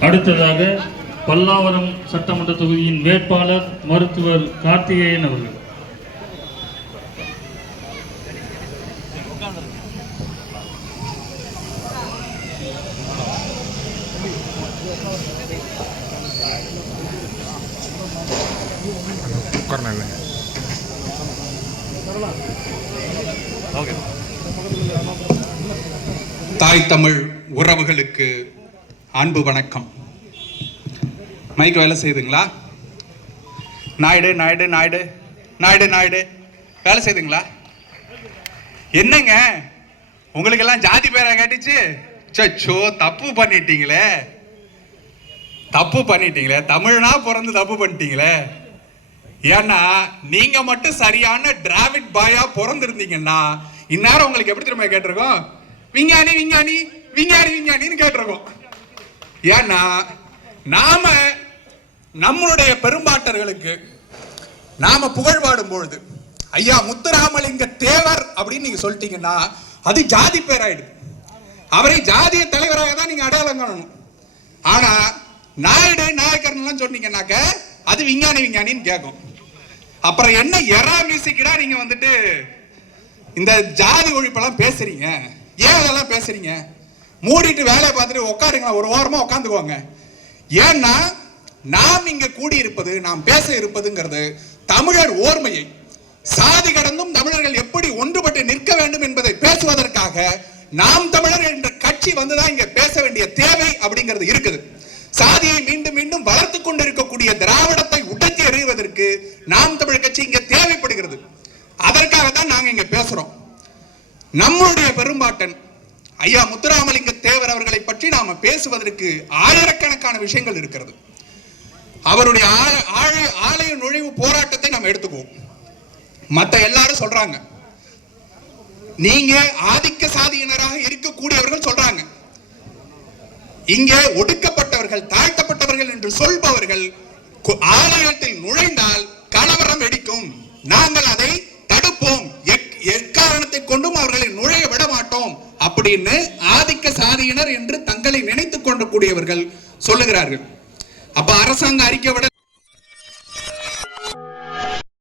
அடுத்ததாக பல்லாவரம் சட்டமன்ற தொகுதியின் வேட்பாளர் மருத்துவர் கார்த்திகேயன் அவர்கள். தாய் தமிழ் உறவுகளுக்கு அன்பு வணக்கம். மைக் வேலை செய்யுதுங்களா நாயுடு நாயுடு நாயுடு நாயுடு நாயுடு. வேலை செய்யுதுங்களா என்னங்க? உங்களுக்கெல்லாம் ஜாதி பேரா கேட்டுச்சு? சச்சோ தப்பு பண்ணிட்டீங்களே. தப்பு பண்ணிட்டீங்களே. தமிழ்னா பிறந்து தப்பு பண்ணிட்டீங்களே. ஏன்னா நீங்க மட்டும் சரியான டிராவிட் பாயா பிறந்திருந்தீங்கன்னா இந்நேரம் உங்களுக்கு எப்படி திரும்ப கேட்டிருக்கோம்? விஞ்ஞானி விஞ்ஞானி விஞ்ஞானி விஞ்ஞானின்னு கேட்டிருக்கோம். ஏன்னா நாம நம்மளுடைய பெரும்பாட்டர்களுக்கு நாம புகழ் பாடும் பொழுது ஐயா முத்துராமலிங்க தேவர் அப்படின்னு நீங்க சொல்லிட்டீங்கன்னா அது ஜாதி பேராயிடுது. அவரை ஜாதிய தலைவராக தான் நீங்க அடையாளம் காணணும். ஆனா நாயுடு நாயக்கர்லாம் எல்லாம் சொன்னீங்கன்னாக்க அது விஞ்ஞானி விஞ்ஞானின்னு கேட்கும். அப்புறம் என்ன எறா மியூசிக்கடா நீங்க வந்துட்டு இந்த ஜாதி ஒழிப்பெல்லாம் பேசுறீங்க? ஏன் அதெல்லாம் பேசுறீங்க? மூடிட்டு வேலை பார்த்துட்டு உட்காருங்களா ஒரு ஓரமா உட்காந்துக்குவாங்க ஏன்னா நாம் இங்க கூடி இருப்பது நாம் பேச இருப்பதுங்கிறது தமிழர் ஓர்மையை. சாதி கடந்தும் தமிழர்கள் எப்படி ஒன்றுபட்டு நிற்க வேண்டும் என்பதை பேசுவதற்காக நாம் தமிழர் என்ற கட்சி வந்துதான் இங்க பேச வேண்டிய தேவை அப்படிங்கிறது இருக்குது. சாதியை மீண்டும் மீண்டும் வளர்த்து கொண்டிருக்கக்கூடிய திராவிடத்தை உடைத்து எறிவதற்கு நாம் தமிழர் கட்சி இங்க தேவைப்படுகிறது. அதற்காக தான் நாங்க இங்க பேசுறோம். நம்மளுடைய பெரும்பாட்டன் ஐயா முத்துராமலிங்க தேவர் அவர்களை பற்றி நாம பேசுவதற்கு ஆயிரக்கணக்கான விஷயங்கள் இருக்கிறது. அவருடைய ஆலய நுழைவு போராட்டத்தை நாம் எடுத்துக்குவோம். மத்த எல்லாரும் சொல்றாங்க. நீங்க ஆதிக்க சாதியினராக இருக்கக்கூடியவர்கள் சொல்றாங்க. இங்கே ஒடுக்கப்பட்டவர்கள் தாழ்த்தப்பட்டவர்கள் என்று சொல்பவர்கள் ஆலயத்தில் நுழைந்தால் கலவரம் வெடிக்கும். நாங்கள் அதை தடுப்போம். எக்- எக்காரணத்தை கொண்டும் அவர்களை மாட்டோம் அப்படின்னு ஆதிக்க சாதியினர் என்று தங்களை நினைத்துக் கொண்டு கூடியவர்கள் சொல்லுகிறார்கள். அப்ப அரசாங்க அறிக்கை விட